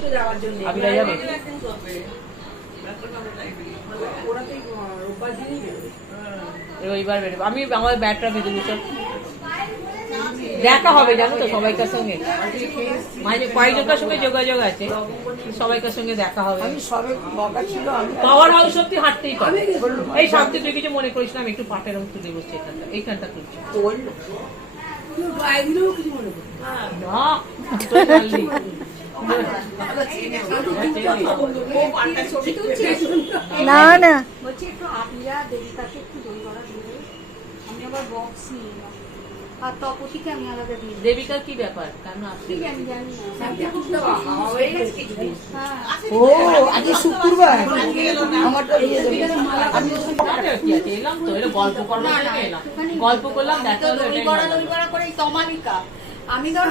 বলছিল যাওয়ার জন্য। আবিরা যাবে ওরা তো রোববার দিনই বেরোবে রবিবার বেরোবো। আমি আমার ব্যাটটা বেঁধে সব দেখা হবে জানো তো সবাইকার সঙ্গে। মানে কয়েকজনকার সঙ্গে যোগাযোগ আছে। সবাইকার সঙ্গে দেখা হবে। আমি সবে বকা ছিল আমি পাওয়ার হাউস সত্যি হাঁটতেই পারে। এই শান্তি তুই কিছু মনে করিস না আমি একটু পাটের রং তুলে বসছি এখানটা এইখানটা তুলছি। না। না না। বলছি একটু আপিয়া দেবিকাকে একটু দই বড়া দিয়ে আমি আবার বক্স নিয়ে এলাম। আর তপতিকে আমি আলাদা দেবো। দেবিকার কি ব্যাপার? কেন ঠিক জানি না হাওয়া গেছে কিছুদিন হ্যাঁ ও আজকে শুক্রবার। আমারটা দিয়ে দেবে। আমি এলাম তো এটা গল্প করলাম গল্প করলাম দেখা হলো দই বড়া দই বড়া করে তমালিকা। আমি ধর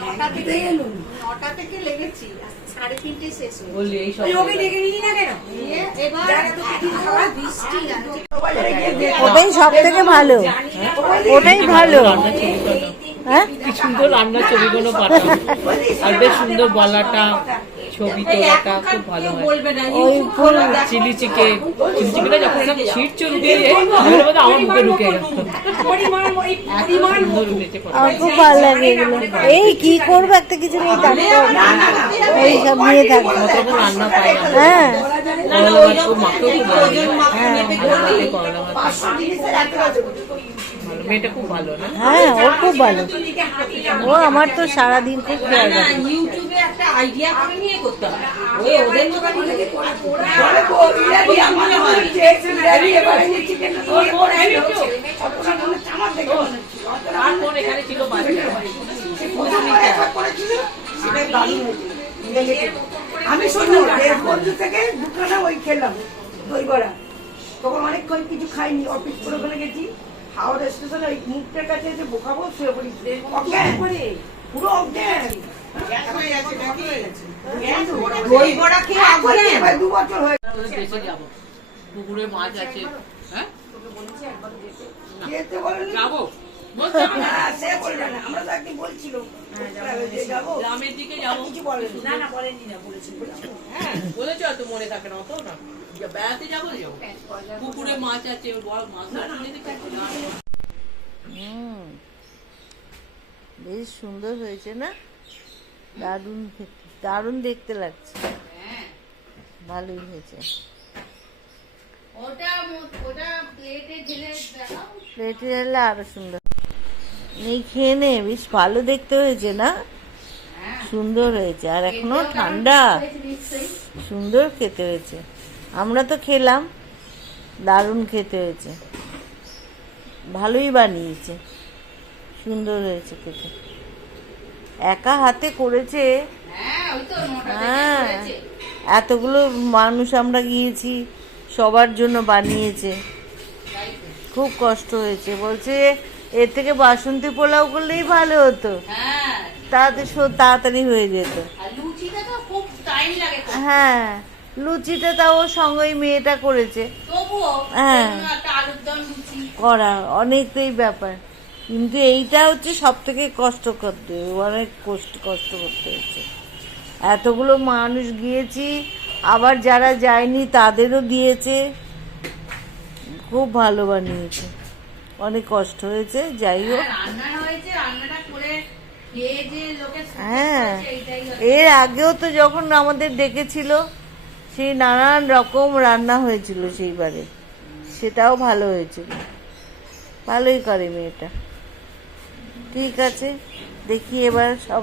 নটা থেকে এলুম নটা থেকে লেগেছি। সাড়ে তিনটে শেষ হয়ে বললি এই সব ওকে ডেকে নিলি না কেন? এবার জায়গা তো কিছু খাওয়া বৃষ্টি ওটাই সব থেকে ভালো। ওটাই ভালো। হ্যাঁ? কি সুন্দর রান্নার ছবিগুলো পাঠাও আর বেশ সুন্দর বলাটা ছবি তোলাটা খুব ভালো হয়। চিলি চিকেন চিলি চিকেনটা যখন এরকম মনে আমার মুখে ঢুকে আমার খুব ভালো লাগে এগুলো। এই কি করব একটা কিছু নিয়ে থাকতে এই সব নিয়ে থাকব। রান্না পাই না। হ্যাঁ। মেয়েটা খুব ভালো না হ্যাঁ ও খুব ভালো ও আমার তো সারাদিন খুব খেয়াল রাখে ইউটিউবে একটা আইডিয়া করে নিয়ে করতে হবে ওই ওদের দোকান থেকে আর ফোন এখানে ছিল বাড়িতে আমি শুনি বন্ধু থেকে দুখানা ওই খেলাম দই বড়া তখন অনেকক্ষণ কিছু খাইনি অফিস করে গেছি হাওড়া স্টেশনে ওই মুখটার কাছে এসে বোখাবো শুয়ে পড়ি অজ্ঞান। পুরো অজ্ঞান। হয়ে পুকুরে মাছ আছে। হ্যাঁ? যাব। না। হ্যাঁ, সে বলবে আমরা তো একদিন বলছিল। যে যাব। গ্রামের দিকে যাব। বলেনি। না না বলেনি না বলেছি হ্যাঁ বলেছ তো মনে থাকে না অত না। বেড়াতে যাব যাব। পুকুরে মাছ আছে বড় মাছ আছে দেখে হুম বেশ সুন্দর হয়েছে না? দারুণ দারুণ দেখতে লাগছে। ভালোই হয়েছে। প্লেটে ঢেলে আরও সুন্দর। নেই খেয়ে নে বেশ ভালো দেখতে হয়েছে না? সুন্দর হয়েছে। আর এখনও ঠান্ডা। সুন্দর খেতে হয়েছে। আমরা তো খেলাম। দারুণ খেতে হয়েছে। ভালোই বানিয়েছে। সুন্দর হয়েছে খেতে। একা হাতে করেছে? হ্যাঁ হ্যাঁ। এতগুলো মানুষ আমরা গিয়েছি সবার জন্য বানিয়েছে। খুব কষ্ট হয়েছে। বলছে এর থেকে বাসন্তী পোলাও করলেই ভালো হতো। হ্যাঁ। তাতে তাড়াতাড়ি হয়ে যেত। হ্যাঁ লুচিটা তাও ওর সঙ্গে মেয়েটা করেছে। হ্যাঁ। করা অনেকটাই ব্যাপার। কিন্তু এইটা হচ্ছে সব থেকে কষ্ট করতে অনেক কষ্ট কষ্ট করতে হচ্ছে এতগুলো মানুষ গিয়েছি আবার যারা যায়নি তাদেরও দিয়েছে খুব ভালো বানিয়েছে। অনেক কষ্ট হয়েছে যাই হোক। হ্যাঁ, হয়েছে হ্যাঁ। এর আগেও তো যখন আমাদের ডেকেছিল সেই নানান রকম রান্না হয়েছিল সেইবারে। সেটাও ভালো হয়েছিল। ভালোই করে মেয়েটা। ঠিক আছে দেখি এবার সব